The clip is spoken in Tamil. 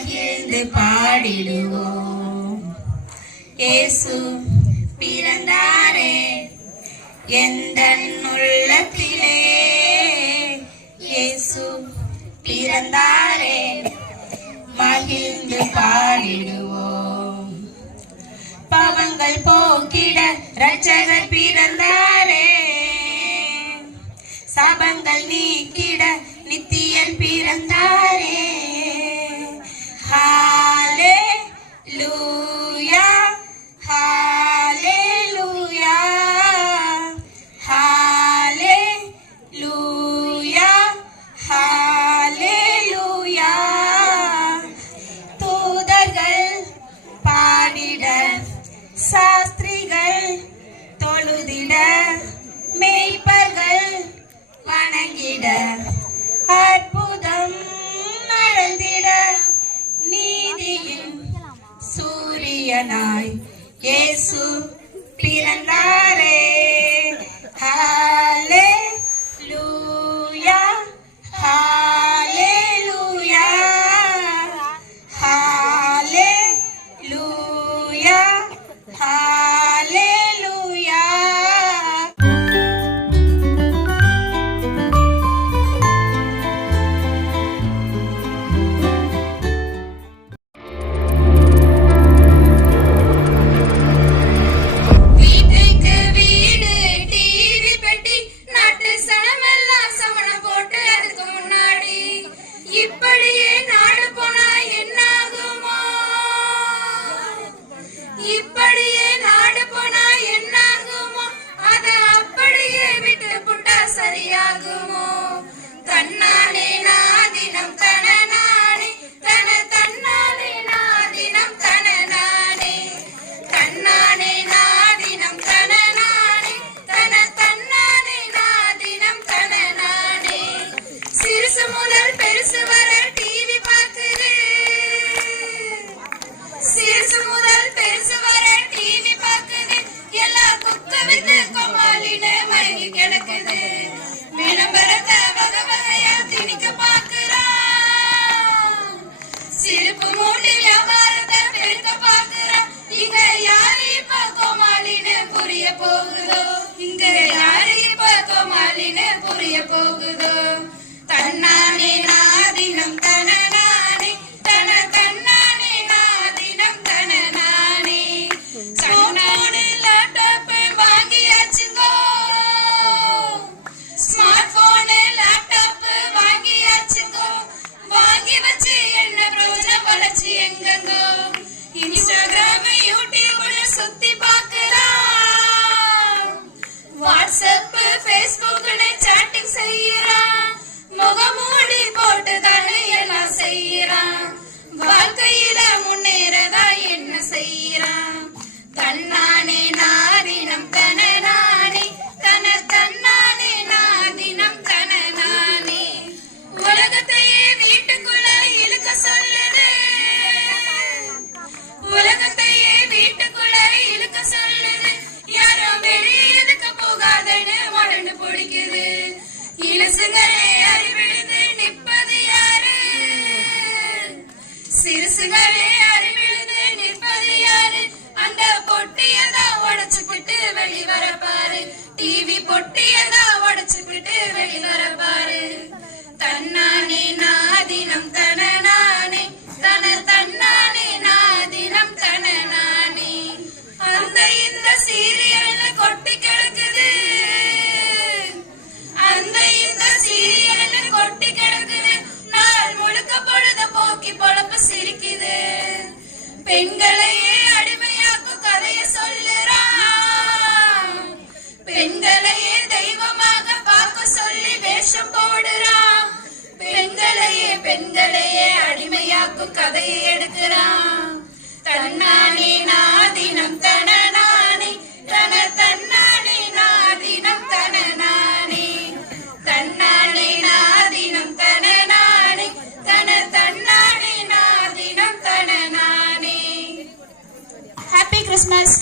மகிழ்ந்து பாடிடுவோம். இயேசு பிறந்தாரே எந்தன் உள்ளத்திலே, இயேசு பிறந்தாரே மகிழ்ந்து பாடிடுவோம். பாவங்கள் போக்கிட இரட்சகர் பிறந்தாரே, சாபங்கள் நீக்கிட நித்தியன் பிறந்தாரே. ஹல்லேலூயா ஹல்லேலூயா ஹல்லேலூயா ஹல்லேலூயா. தூதர்கள் பாடிட, சாஸ்திரிகள் தொழுதிட, மேய்ப்பர்கள் வணங்கிட, அற்புதம் நடந்திட, நீதியின் சூரியனாய் இயேசு பிறந்தாரே. ஹல்லேலூயா ஹல்லேலூயா ஹல்லேலூயா ஹல்லேலூயா. போகுதோ தன்னானே நாதினம் தனநானே தன தன்னானே நாதினம் தனநானே. சோனோடு லேப்டாப் வாங்கியாச்சுங்கோ, ஸ்மார்ட் போன் லேப்டாப் வாங்கியாச்சுங்கோ, வாங்கி வச்சு என்ன பிரயோஜனம் வளர்ச்சி எங்கங்கோ. இன்ஸ்டாகிராம் யூடியூப்ல சுத்தி பார்க்கறான், வாட்ஸ்அப் ஃபேஸ்புக்ல சாட்டிங் செய்யறான், முகமூடி போட்டு தானே எல்லாம் செய்யறான். வாழ்க்கையில முன்னேறதா என்ன செய்யறான்? தன்னானே நாதினம் தனநானே தன தன்னானே நாதினம் தனநானே. உலகத்தையே வீட்டுக்குள்ள இழுக்க சொல்லுது, உலகத்தையே வீட்டுக்குள்ள இழுக்க சொல்லுது. யாரோ வெளியே எதுக்கு போகாதன்னு மறந்து பிடிக்குது. இலசுகளே அறிவிழுந்து நிற்பது யாரு? சிறுசுகளே அறிவிழுந்து நிற்பது யாரு? அந்த பொட்டியதா உடைச்சுக்கிட்டு வெளிவர பாரு, டிவி பொட்டியதா உடைச்சுக்கிட்டு வெளிவர பாரு. தன்னானே நாதினம் தனநானே தன தன்னானே நாதினம் தனநானே. அந்த இந்த சீரியல்ல கொட்டி கிடக்குது, அந்த இந்த சீரியல்ல கொட்டி கிடக்குது. நாள் முழுக்க பொழுத போக்கி பொழப்பு சிரிக்குது. பெண்களையே அடிமையாக்கும் கதைய சொல்லுறான், பெண்களையே தெய்வமாக பார்க்க சொல்லி வேஷம் போடுறான். பெண்களையே பெண்களையே அடிமையாக்கும் கதையை எடுக்கிறான். தன்னானே நாதினம் தனநானே தன தன்னானே நாதினம் தனநானே. தன்னானே நாதினம் தனநானே தன தன்னானே நாதினம் தனநானே. Happy Christmas.